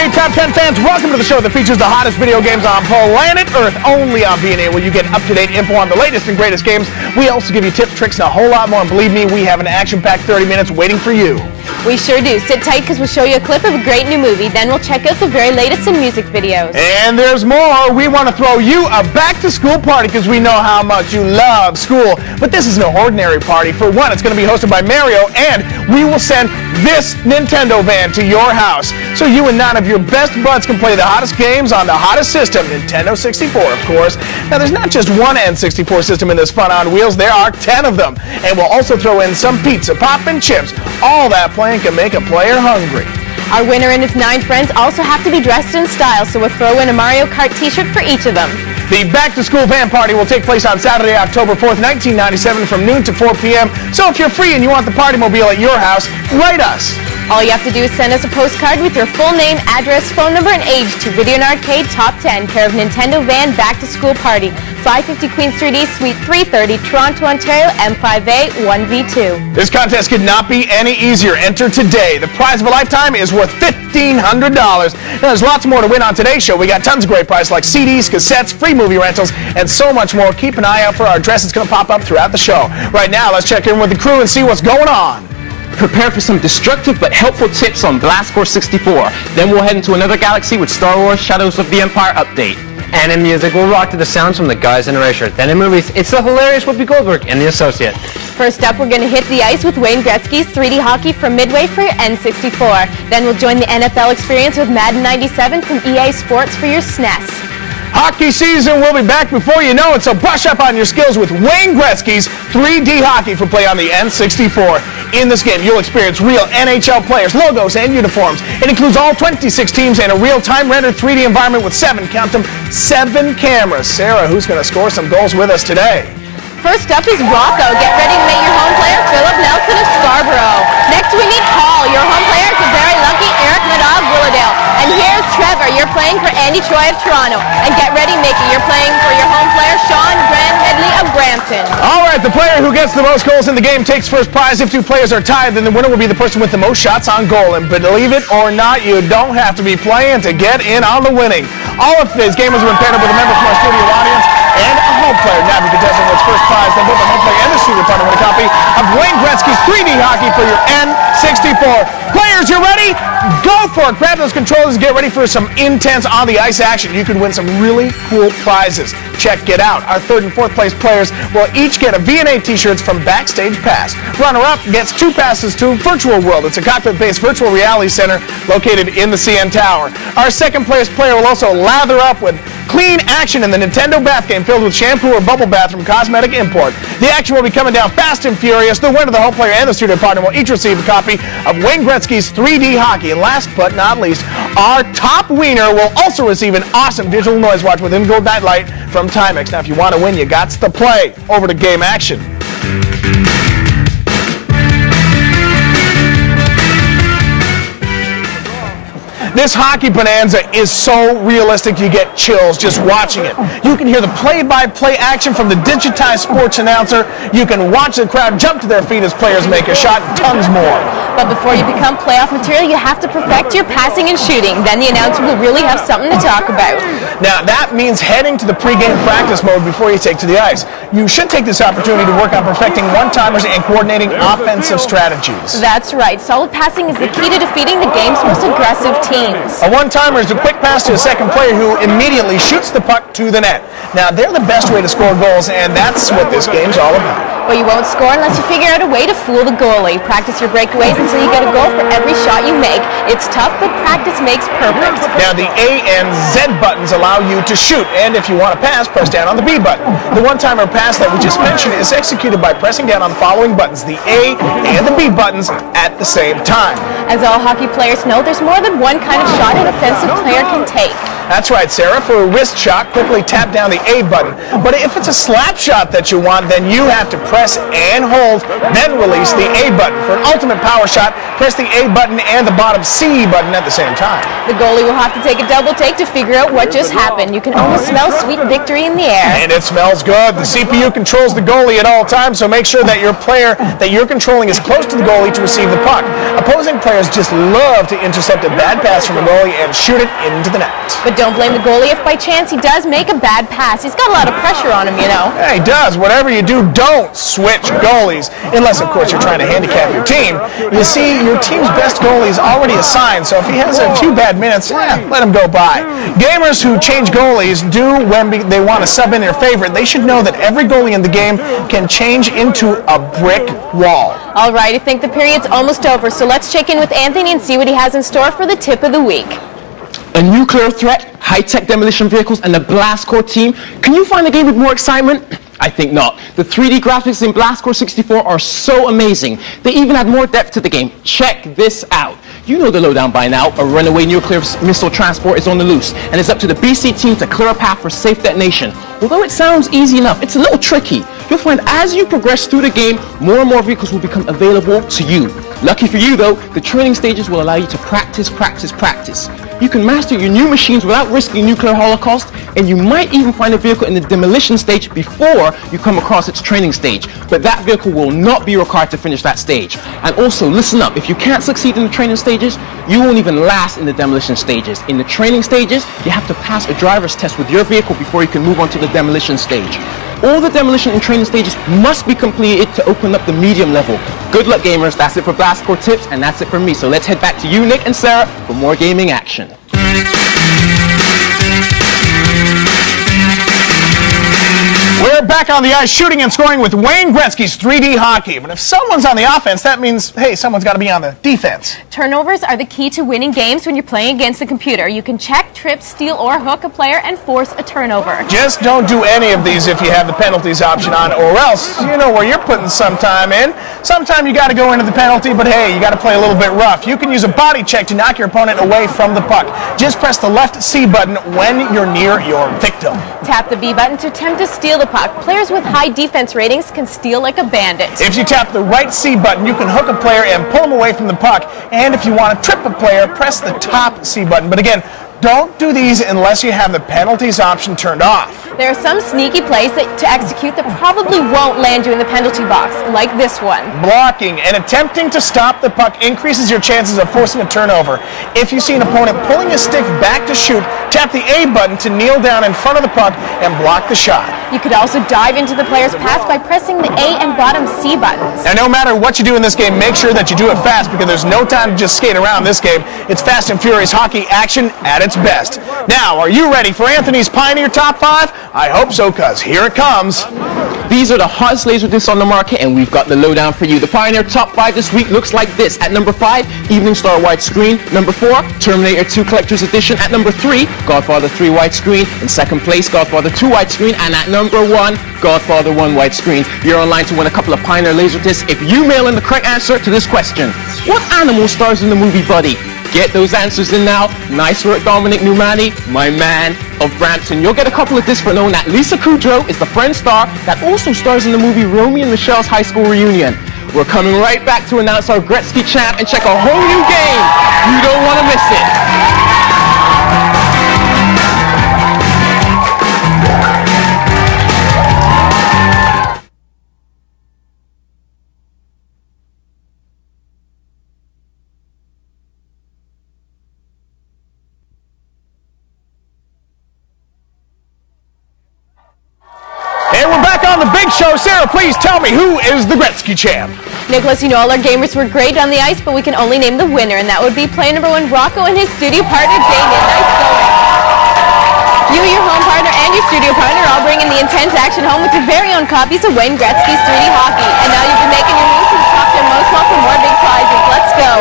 Arcade Top 10 fans, welcome to the show that features the hottest video games on planet Earth. Only on VNA will you get up-to-date info on the latest and greatest games. We also give you tips, tricks, and a whole lot more. And believe me, we have an action-packed 30 minutes waiting for you. We sure do. Sit tight because we'll show you a clip of a great new movie. Then we'll check out the very latest in music videos. And there's more. We want to throw you a back-to-school party because we know how much you love school. But this is no ordinary party. For one, it's going to be hosted by Mario, and we will send this Nintendo van to your house so you and none of your best buds can play the hottest games on the hottest system, Nintendo 64, of course. Now, there's not just one N64 system in this fun on wheels. There are 10 of them. And we'll also throw in some pizza, pop, and chips. All that playing can make a player hungry. Our winner and his 9 friends also have to be dressed in style, so we'll throw in a Mario Kart t-shirt for each of them. The back-to-school van party will take place on Saturday, October 4th, 1997 from noon to 4 p.m. So if you're free and you want the party mobile at your house, write us. All you have to do is send us a postcard with your full name, address, phone number, and age to Video and Arcade Top 10, care of Nintendo Van Back-to-School Party, 550 Queen Street East, Suite 330, Toronto, Ontario, M5A 1V2. This contest could not be any easier. Enter today. The prize of a lifetime is worth $1,500. Now, there's lots more to win on today's show. We got tons of great prizes like CDs, cassettes, free movie rentals, and so much more. Keep an eye out for our address. It's going to pop up throughout the show. Right now, let's check in with the crew and see what's going on. Prepare for some destructive but helpful tips on Blast Corps 64. Then we'll head into another galaxy with Star Wars Shadows of the Empire update. And in music, we'll rock to the sounds from the Guys in Erasure. Then in movies, it's the hilarious Whoopi Goldberg and The Associate. First up, we're going to hit the ice with Wayne Gretzky's 3D hockey from Midway for your N64. Then we'll join the NFL experience with Madden 97 from EA Sports for your SNES. Hockey season will be back before you know it, so brush up on your skills with Wayne Gretzky's 3D hockey for play on the N64. In this game, you'll experience real NHL players, logos, and uniforms. It includes all 26 teams and a real-time rendered 3D environment with 7 cameras. Sarah, who's going to score some goals with us today? First up is Rocco. Get ready to meet your home player, Philip Nelson of Scarborough. Next, we meet Paul. Your home player is very lucky, Eric Madog, Willowdale. And here's Trevor. You're playing for Andy Troy of Toronto. And get ready, Mickey. You're playing for your home player, Sean Graham Headley of Brampton. All right, the player who gets the most goals in the game takes first prize. If 2 players are tied, then the winner will be the person with the most shots on goal. And believe it or not, you don't have to be playing to get in on the winning. All of today's gamers have been paired up with a member from our studio audience and a home player. Now, the contestant wins first prize. Then both the home player and the studio partner win a copy of Wayne Gretzky's 3D hockey for your N64. Players, you ready? Go for it. Grab those controllers and get ready for some intense on-the-ice action. You can win some really cool prizes. Check it out. Our 3rd and 4th place players will each get a VNA t-shirts from Backstage Pass. Runner-up gets 2 passes to Virtual World. It's a cockpit-based virtual reality center located in the CN Tower. Our 2nd place player will also lather up with clean action in the Nintendo bath game filled with shampoo or bubble bath from Cosmetic Import. The action will be coming down fast and furious. The winner, the home player, and the studio partner will each receive a copy of Wayne Gretzky's 3D hockey. And last but not least, our top wiener will also receive an awesome digital noise watch with in-gold nightlight from Timex. Now, if you want to win, you got to play. Over to game action. This hockey bonanza is so realistic you get chills just watching it. You can hear the play-by-play action from the digitized sports announcer. You can watch the crowd jump to their feet as players make a shot, and tons more. But before you become playoff material, you have to perfect your passing and shooting. Then the announcer will really have something to talk about. Now, that means heading to the pregame practice mode before you take to the ice. You should take this opportunity to work on perfecting one-timers and coordinating offensive strategies. That's right. Solid passing is the key to defeating the game's most aggressive teams. A one-timer is a quick pass to a second player who immediately shoots the puck to the net. Now, they're the best way to score goals, and that's what this game's all about. But you won't score unless you figure out a way to fool the goalie. Practice your breakaways until you get a goal for every shot you make. It's tough, but practice makes perfect. Now, the A and Z buttons allow you to shoot, and if you want to pass, press down on the B button. The one-timer pass that we just mentioned is executed by pressing down on the following buttons, the A and the B buttons, at the same time. As all hockey players know, there's more than one kind of shot an offensive player can take. That's right, Sarah. For a wrist shot, quickly tap down the A button. But if it's a slap shot that you want, then you have to press and hold, then release the A button. For an ultimate power shot, press the A button and the bottom C button at the same time. The goalie will have to take a double take to figure out what just happened. You can almost smell sweet victory in the air. And it smells good. The CPU controls the goalie at all times, so make sure that your player that you're controlling is close to the goalie to receive the puck. Opposing players just love to intercept a bad pass from the goalie and shoot it into the net. But don't blame the goalie if by chance he does make a bad pass. He's got a lot of pressure on him, you know. Yeah, he does. Whatever you do, don't switch goalies. Unless, of course, you're trying to handicap your team. You see, your team's best goalie is already assigned, so if he has a few bad minutes, let him go by. Gamers who change goalies do when they want to sub in their favorite. They should know that every goalie in the game can change into a brick wall. All right, I think the period's almost over, so let's check in with Anthony and see what he has in store for the tip of the week. A nuclear threat, high-tech demolition vehicles, and the Blast Corps team. Can you find a game with more excitement? I think not. The 3D graphics in Blast Corps 64 are so amazing. They even add more depth to the game. Check this out. You know the lowdown by now. A runaway nuclear missile transport is on the loose, and it's up to the BC team to clear a path for safe detonation. Although it sounds easy enough, it's a little tricky. You'll find as you progress through the game, more and more vehicles will become available to you. Lucky for you though, the training stages will allow you to practice. You can master your new machines without risking nuclear holocaust, and you might even find a vehicle in the demolition stage before you come across its training stage. But that vehicle will not be required to finish that stage. And also, listen up, if you can't succeed in the training stages, you won't even last in the demolition stages. In the training stages, you have to pass a driver's test with your vehicle before you can move on to the demolition stage. All the demolition and training stages must be completed to open up the medium level. Good luck, gamers. That's it for Blast Corps tips, and that's it for me. So let's head back to you, Nick and Sarah, for more gaming action. We're back on the ice shooting and scoring with Wayne Gretzky's 3D hockey. But if someone's on the offense, that means, hey, someone's got to be on the defense. Turnovers are the key to winning games when you're playing against the computer. You can check, trip, steal, or hook a player and force a turnover. Just don't do any of these if you have the penalties option on, or else you know where you're putting some time in. Sometime you got to go into the penalty, but hey, you got to play a little bit rough. You can use a body check to knock your opponent away from the puck. Just press the left C button when you're near your victim. Tap the B button to attempt to steal the puck. Players with high defense ratings can steal like a bandit. If you tap the right C button, you can hook a player and pull him away from the puck. And if you want to trip a player, press the top C button. But again, don't do these unless you have the penalties option turned off. There are some sneaky plays to execute that probably won't land you in the penalty box, like this one. Blocking and attempting to stop the puck increases your chances of forcing a turnover. If you see an opponent pulling his stick back to shoot, tap the A button to kneel down in front of the puck and block the shot. You could also dive into the player's pass by pressing the A and bottom C buttons. Now, no matter what you do in this game, make sure that you do it fast, because there's no time to just skate around this game. It's fast and furious hockey action at its best. Now, are you ready for Anthony's Pioneer Top 5? I hope so, because here it comes. These are the hottest laser discs on the market, and we've got the lowdown for you. The Pioneer Top 5 this week looks like this. At number 5, Evening Star widescreen. Number 4, Terminator 2 Collector's Edition. At number 3, Godfather 3 widescreen. In second place, Godfather 2 widescreen. And at number 1, Godfather 1 widescreen. You're online to win a couple of Pioneer laser discs if you mail in the correct answer to this question. What animal stars in the movie Buddy? Get those answers in now. Nice work, Dominic Numani, my man of Brampton. You'll get a couple of discs for knowing that Lisa Kudrow is the friend star that also stars in the movie Romeo and Michelle's High School Reunion. We're coming right back to announce our Gretzky champ and check a whole new game. You don't want to miss it. And we're back on the big show. Sarah, please tell me, who is the Gretzky champ? Nicholas, you know all our gamers were great on the ice, but we can only name the winner, and that would be player number 1, Rocco, and his studio partner, Damien. Nice going. You, your home partner, and your studio partner are all bringing the intense action home with your very own copies of Wayne Gretzky's 3D hockey. And now you've been making your moves to the top 10 bonus ball for more big prizes. Let's go.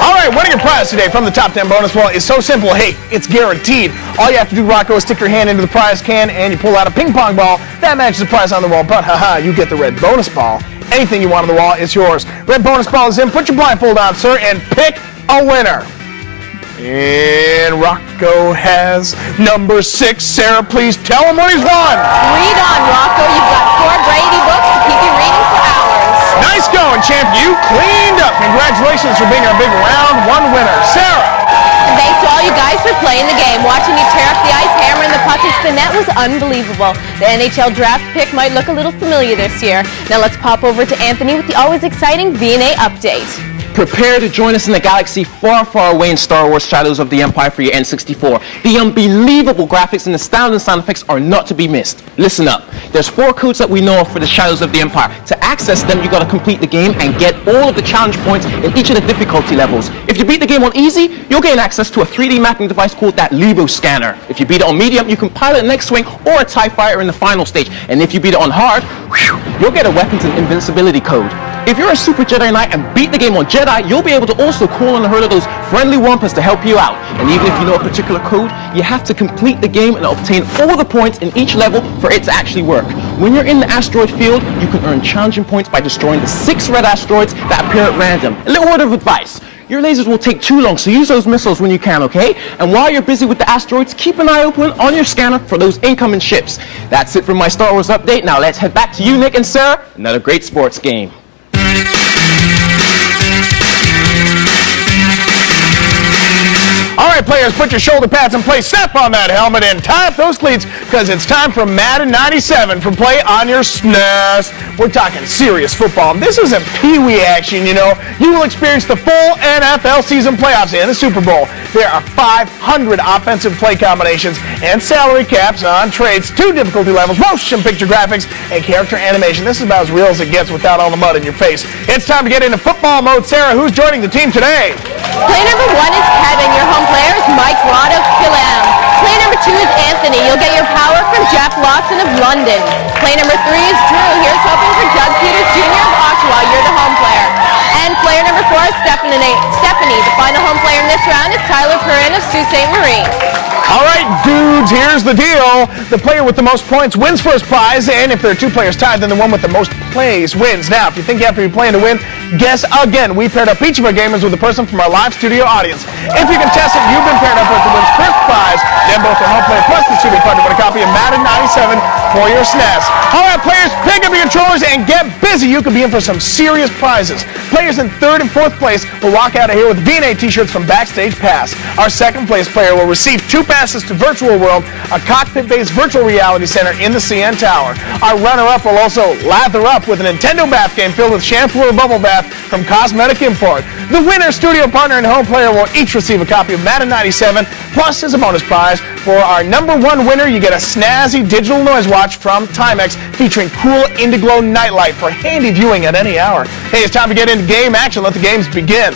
All right, winning a prize today from the Top 10 bonus ball is so simple. Hey, it's guaranteed. All you have to do, Rocco, is stick your hand into the prize can and you pull out a ping pong ball. That matches the prize on the wall, but haha, you get the red bonus ball. Anything you want on the wall is yours. Red bonus ball is in. Put your blindfold on, sir, and pick a winner. And Rocco has number 6. Sarah, please tell him what he's won. Read on, Rocco. You've got 4 Brady books to keep you reading for hours. Nice going, champ. You cleaned up. Congratulations for being our big round 1 winner. Sarah. And thanks to all you guys for playing the game. Watching you tear up the ice, hammering the puck into the net was unbelievable. The NHL draft pick might look a little familiar this year. Now let's pop over to Anthony with the always exciting V&A update. Prepare to join us in the galaxy far, far away in Star Wars Shadows of the Empire for your N64. The unbelievable graphics and astounding sound effects are not to be missed. Listen up. There's 4 codes that we know of for the Shadows of the Empire. To access them, you got to complete the game and get all of the challenge points in each of the difficulty levels. If you beat the game on easy, you'll gain access to a 3D mapping device called that Lebo scanner. If you beat it on medium, you can pilot an X-Wing or a TIE fighter in the final stage. And if you beat it on hard, you'll get a weapons and invincibility code. If you're a Super Jedi Knight and beat the game on Jedi, you'll be able to also call on a herd of those friendly Wampas to help you out. And even if you know a particular code, you have to complete the game and obtain all the points in each level for it to actually work. When you're in the asteroid field, you can earn challenging points by destroying the 6 red asteroids that appear at random. A little word of advice. Your lasers will take too long, so use those missiles when you can, okay? And while you're busy with the asteroids, keep an eye open on your scanner for those incoming ships. That's it for my Star Wars update. Now let's head back to you, Nick and Sarah. Another great sports game. All right, players, put your shoulder pads in place, step on that helmet, and tie up those cleats, because it's time for Madden 97 for play on your SNES. We're talking serious football. This isn't Pee-wee action, you know. You will experience the full NFL season playoffs and the Super Bowl. There are 500 offensive play combinations and salary caps on trades, 2 difficulty levels, motion picture graphics, and character animation. This is about as real as it gets without all the mud in your face. It's time to get into football mode. Sarah, who's joining the team today? Play number 1 is Kevin. Your home player is Mike Rod of Killam. Play number 2 is Anthony. You'll get your power from Jeff Lawson of London. Play number 3 is Drew. Here's hoping for Doug Peters Jr. of Oshawa. You're the home player. And player number 4 is Stephanie. The final home player in this round is Tyler Perrin of Sault Ste. Marie. All right, dudes, here's the deal. The player with the most points wins first prize, and if there are 2 players tied, then the one with the most plays wins. Now, if you think you have to be playing to win, guess again. We paired up each of our gamers with a person from our live studio audience. If you can test it, you've been paired up with the win's first prize, then both the home player plus the studio partner with a copy of Madden 97 for your SNES. All right, players, pick up your controllers and get busy. You could be in for some serious prizes. Players in 3rd and 4th place will walk out of here with V&A t-shirts from Backstage Pass. Our 2nd place player will receive 2 passes to Virtual World, a cockpit-based virtual reality center in the CN Tower. Our runner-up will also lather up with a Nintendo bath game filled with shampoo or bubble bath from Cosmetic Import. The winner, studio partner, and home player will each receive a copy of Madden 97, plus as a bonus prize. For our number 1 winner, you get a snazzy digital noise watch from Timex featuring cool Indiglow nightlight for handy viewing at any hour. Hey, it's time to get into game action. Let the games begin.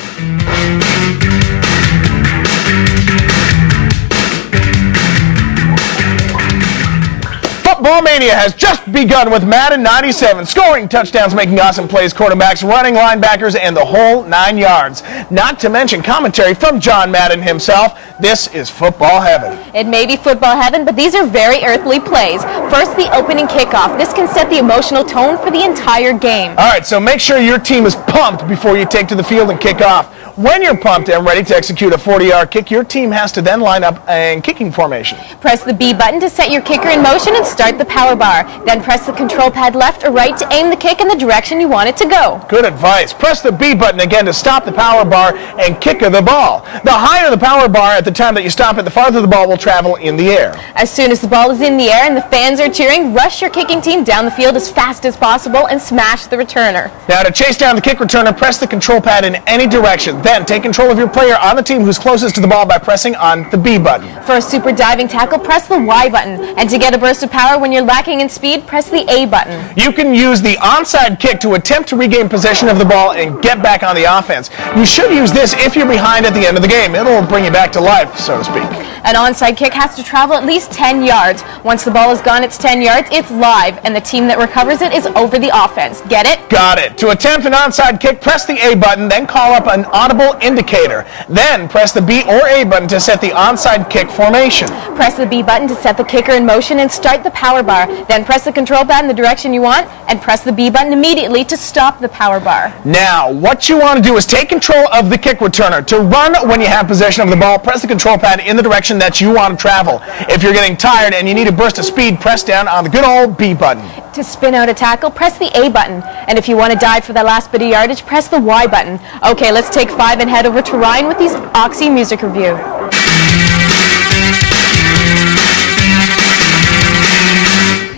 Football Mania has just begun with Madden 97, scoring touchdowns, making awesome plays, quarterbacks, running linebackers, and the whole 9 yards. Not to mention commentary from John Madden himself. This is football heaven. It may be football heaven, but these are very earthly plays. First, the opening kickoff. This can set the emotional tone for the entire game. All right, so make sure your team is pumped before you take to the field and kick off. When you're pumped and ready to execute a 40-yard kick, your team has to then line up in kicking formation. Press the B button to set your kicker in motion and start the power bar. Then press the control pad left or right to aim the kick in the direction you want it to go. Good advice. Press the B button again to stop the power bar and kick the ball. The higher the power bar at the time that you stop it, the farther the ball will travel in the air. As soon as the ball is in the air and the fans are cheering, rush your kicking team down the field as fast as possible and smash the returner. Now to chase down the kick returner, press the control pad in any direction. Then take control of your player on the team who's closest to the ball by pressing on the B button. For a super diving tackle, press the Y button. And to get a burst of power when you're lacking in speed, press the A button. You can use the onside kick to attempt to regain possession of the ball and get back on the offense. You should use this if you're behind at the end of the game. It'll bring you back to life, so to speak. An onside kick has to travel at least 10 yards. Once the ball is gone, it's 10 yards, it's live, and the team that recovers it is over the offense. Get it? Got it. To attempt an onside kick, press the A button, then call up an audible indicator. Then press the B or A button to set the onside kick formation. Press the B button to set the kicker in motion and start the power bar. Then press the control pad in the direction you want and press the B button immediately to stop the power bar. Now, what you want to do is take control of the kick returner. To run when you have possession of the ball, press the control pad in the direction that you want to travel. If you're getting tired and you need a burst of speed, press down on the good old B button. To spin out a tackle, press the A button. And if you want to dive for that last bit of yardage, press the Y button. Okay, let's take 5 and head over to Ryan with his Oxy Music Review.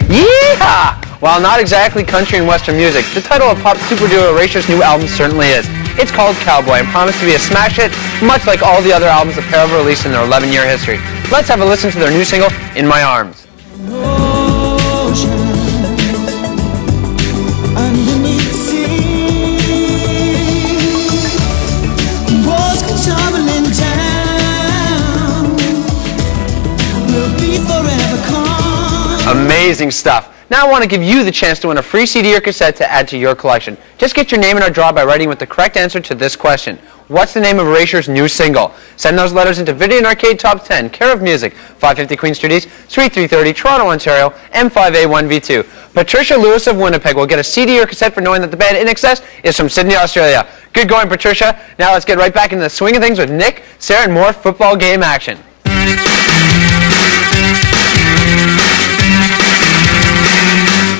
Yeehaw! While not exactly country and western music, the title of pop super duo Erasure's new album certainly is. It's called Cowboy and promised to be a smash hit, much like all the other albums the pair have released in their 11-year history. Let's have a listen to their new single, In My Arms. Amazing stuff. Now I want to give you the chance to win a free CD or cassette to add to your collection. Just get your name in our draw by writing with the correct answer to this question. What's the name of Erasure's new single? Send those letters into Video and Arcade Top 10, care of Music, 550 Queen Street East, Suite 330, Toronto, Ontario, M5A1V2. Patricia Lewis of Winnipeg will get a CD or cassette for knowing that the band In Excess is from Sydney, Australia. Good going, Patricia. Now let's get right back into the swing of things with Nick, Sarah, and more football game action.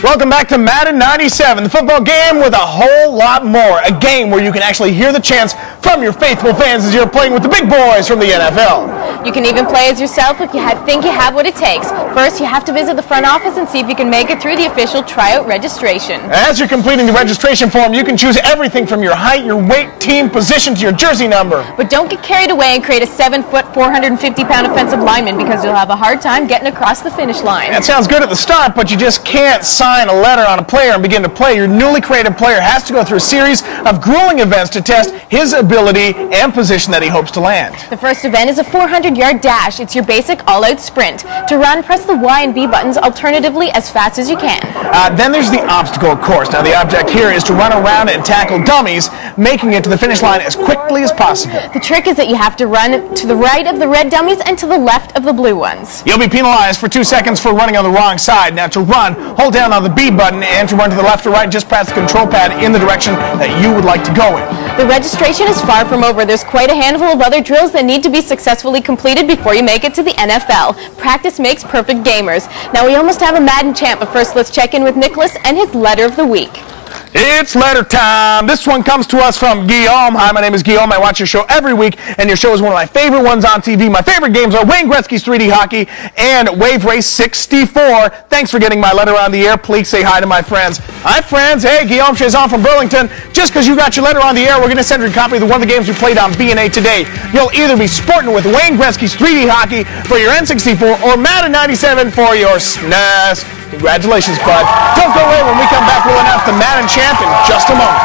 Welcome back to Madden 97, the football game with a whole lot more. A game where you can actually hear the chants from your faithful fans as you're playing with the big boys from the NFL. You can even play as yourself if you think you have what it takes. First, you have to visit the front office and see if you can make it through the official tryout registration. As you're completing the registration form, you can choose everything from your height, your weight, team, position, to your jersey number. But don't get carried away and create a 7-foot, 450-pound offensive lineman because you'll have a hard time getting across the finish line. That sounds good at the start, but you just can't sign a letter on a player and begin to play. Your newly created player has to go through a series of grueling events to test his ability and position that he hopes to land. The first event is a 400-yard dash. It's your basic all-out sprint. To run, press the Y and B buttons, alternatively as fast as you can. Then there's the obstacle course. Now the object here is to run around and tackle dummies, making it to the finish line as quickly as possible. The trick is that you have to run to the right of the red dummies and to the left of the blue ones. You'll be penalized for 2 seconds for running on the wrong side. Now to run, hold down on the B button, and to run to the left or right, just press the control pad in the direction that you would like to go in. The registration is far from over. There's quite a handful of other drills that need to be successfully completed before you make it to the NFL. Practice makes perfect gamers. Now we almost have a Madden champ, but first let's check in with Nicholas and his letter of the week. It's letter time. This one comes to us from Guillaume. Hi, my name is Guillaume. I watch your show every week, and your show is one of my favorite ones on TV. My favorite games are Wayne Gretzky's 3D Hockey and Wave Race 64. Thanks for getting my letter on the air. Please say hi to my friends. Hi, friends. Hey, Guillaume Chazon from Burlington. Just because you got your letter on the air, we're going to send you a copy of one of the games we played on B&A today. You'll either be sporting with Wayne Gretzky's 3D Hockey for your N64 or Madden 97 for your SNES. Congratulations, bud. Don't go away. When we come back, we'll announce the Madden champ in just a moment.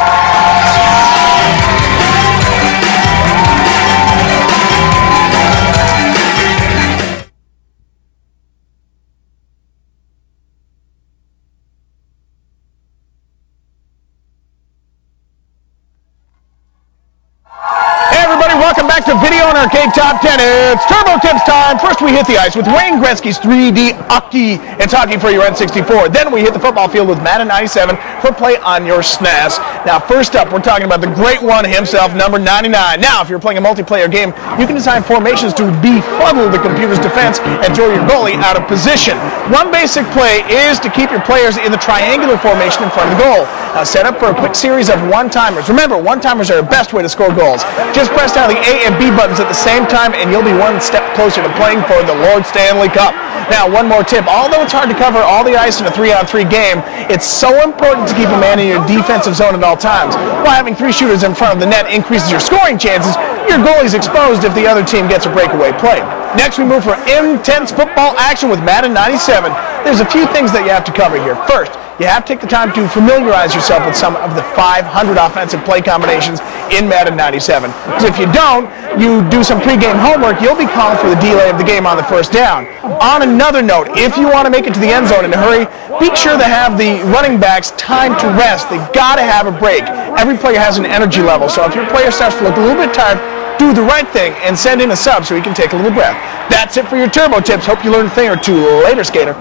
Welcome back to Video and Arcade Top 10. It's Turbo Tips time. First we hit the ice with Wayne Gretzky's 3D Hockey. It's hockey for your N64. Then we hit the football field with Madden 97 for play on your SNES. Now first up, we're talking about the great one himself, number 99. Now if you're playing a multiplayer game, you can design formations to befuddle the computer's defense and throw your goalie out of position. One basic play is to keep your players in the triangular formation in front of the goal. Now set up for a quick series of one-timers. Remember, one-timers are the best way to score goals. Just press down the A and B buttons at the same time and you'll be one step closer to playing for the Lord Stanley Cup. Now, one more tip. Although it's hard to cover all the ice in a 3-on-3 game, it's so important to keep a man in your defensive zone at all times. While having 3 shooters in front of the net increases your scoring chances, your goalie's exposed if the other team gets a breakaway play. Next, we move for intense football action with Madden 97. There's a few things that you have to cover here. First, you have to take the time to familiarize yourself with some of the 500 offensive play combinations in Madden 97. Because if you don't, you do some pregame homework, you'll be calling for the delay of the game on the first down. On another note, if you want to make it to the end zone in a hurry, be sure to have the running backs time to rest. They've got to have a break. Every player has an energy level, so if your player starts to look a little bit tired, do the right thing and send in a sub so he can take a little breath. That's it for your Turbo Tips. Hope you learned a thing or two. Later, skater.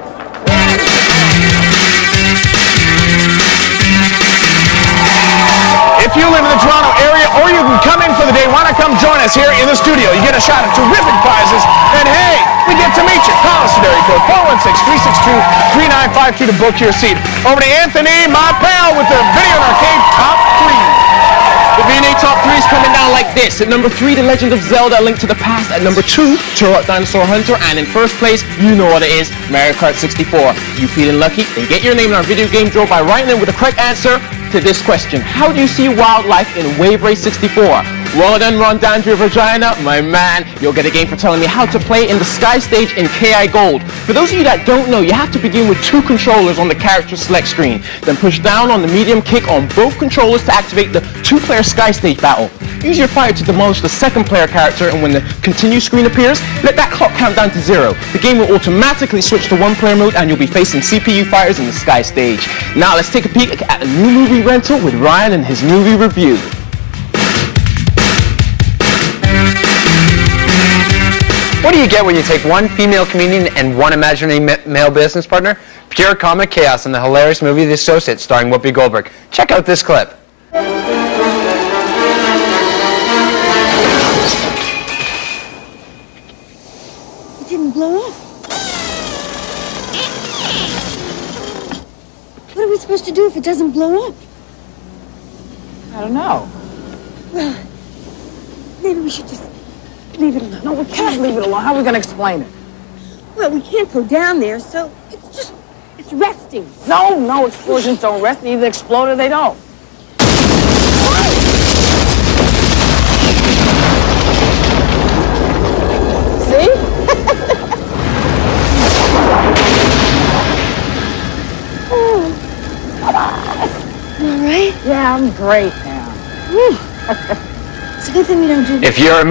If you live in the Toronto area or you can come in for the day, why not come join us here in the studio? You get a shot at terrific prizes, and hey, we get to meet you. Call us at area code 416-362-3952 to book your seat. Over to Anthony, my pal, with the Video and Arcade Top 3. The V&A Top 3 is coming down like this. At number 3, The Legend of Zelda: A Link to the Past. At number 2, Turok Dinosaur Hunter. And in first place, you know what it is, Mario Kart 64. You feeling lucky? Then get your name in our video game draw by writing in with the correct answer to this question. How do you see wildlife in Wave Race 64? Well done, Ron Dandry of Regina. My man, you'll get a game for telling me how to play in the Sky Stage in KI Gold. For those of you that don't know, you have to begin with 2 controllers on the character select screen. Then push down on the medium kick on both controllers to activate the 2-player Sky Stage battle. Use your fire to demolish the 2nd-player character, and when the continue screen appears, let that clock count down to 0. The game will automatically switch to 1-player mode, and you'll be facing CPU fighters in the Sky Stage. Now let's take a peek at a new movie rental with Ryan and his movie review. What do you get when you take one female comedian and one imaginary male business partner? Pure comic chaos in the hilarious movie The Associate, starring Whoopi Goldberg. Check out this clip. It didn't blow up. What are we supposed to do if it doesn't blow up? I don't know. Well, maybe we should just leave it alone. No, we can't leave it alone. How are we going to explain it? Well, we can't go down there, so it's resting. No, explosions don't rest. They either explode or they don't. See? All right? Yeah, I'm great now. It's a good thing we don't do that. If you're a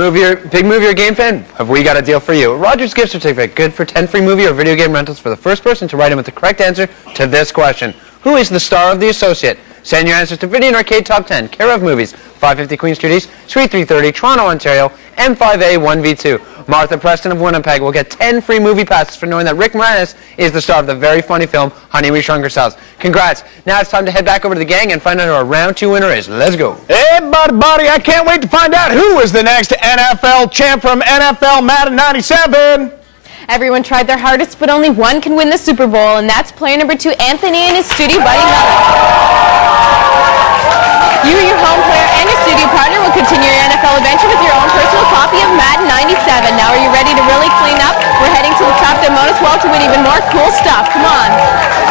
big movie or game fan, have we got a deal for you? Rogers Gift Certificate, good for 10 free movie or video game rentals for the first person to write in with the correct answer to this question. Who is the star of The Associate? Send your answers to Video and Arcade Top 10, care of Movies, 550 Queen Street East, Suite 330, Toronto, Ontario, M5A 1V2. Martha Preston of Winnipeg will get 10 free movie passes for knowing that Rick Moranis is the star of the very funny film Honey, We Shrunk Ourselves. Congrats. Now it's time to head back over to the gang and find out who our round 2 winner is. Let's go. Hey, buddy, I can't wait to find out who is the next NFL champ from NFL Madden 97. Everyone tried their hardest, but only one can win the Super Bowl, and that's player number 2, Anthony, and his studio buddy, Melanie. You, your home player, and your studio partner will continue your NFL adventure with your own personal copy of Madden 97. Now, are you ready to really clean up? We're heading to the top of the Motus Wall to win even more cool stuff. Come on.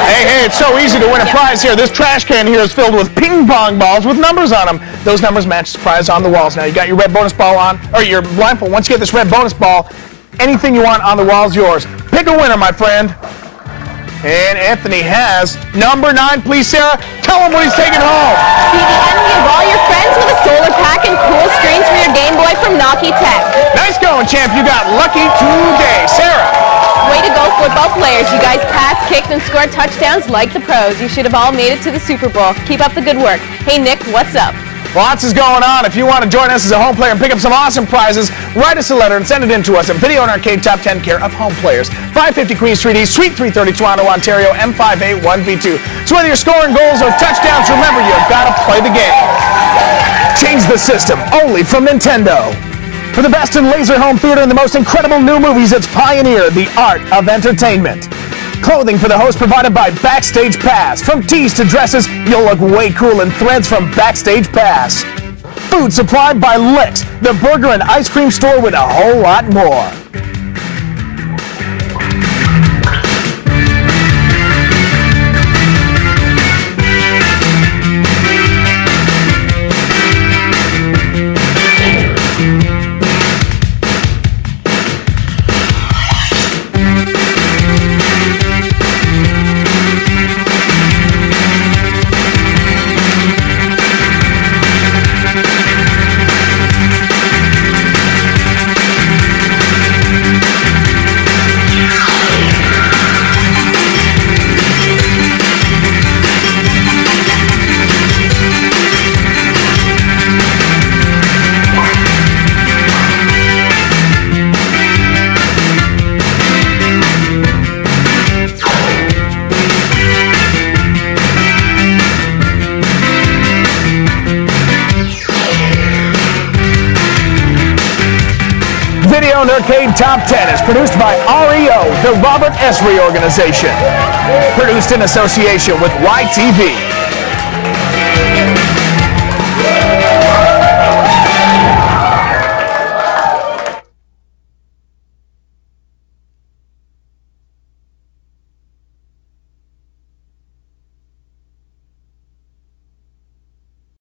Hey, it's so easy to win a prize here. This trash can here is filled with ping pong balls with numbers on them. Those numbers match the prize on the walls. Now, you got your red bonus ball on, or your blindfold. Once you get this red bonus ball, anything you want on the wall is yours. Pick a winner, my friend. And Anthony has number 9. Please, Sarah, tell him what he's taking home. Be the envy of all your friends with a solar pack and cool screens for your Game Boy from Nokia Tech. Nice going, champ. You got lucky today. Sarah. Way to go, football players. You guys passed, kicked, and scored touchdowns like the pros. You should have all made it to the Super Bowl. Keep up the good work. Hey, Nick, what's up? Lots is going on. If you want to join us as a home player and pick up some awesome prizes, write us a letter and send it in to us at Video and Arcade Top 10, care of Home Players, 550 Queen Street East, Suite 330, Toronto, Ontario, M5A 1V2. So whether you're scoring goals or touchdowns, remember, you've got to play the game. Change the system, only from Nintendo. For the best in laser home theater and the most incredible new movies, it's Pioneer, the art of entertainment. Clothing for the host provided by Backstage Pass. From tees to dresses, you'll look way cool in threads from Backstage Pass. Food supplied by Licks, the burger and ice cream store with a whole lot more. Underground Arcade Top 10 is produced by REO, the Robert Esri Organization. Produced in association with YTV.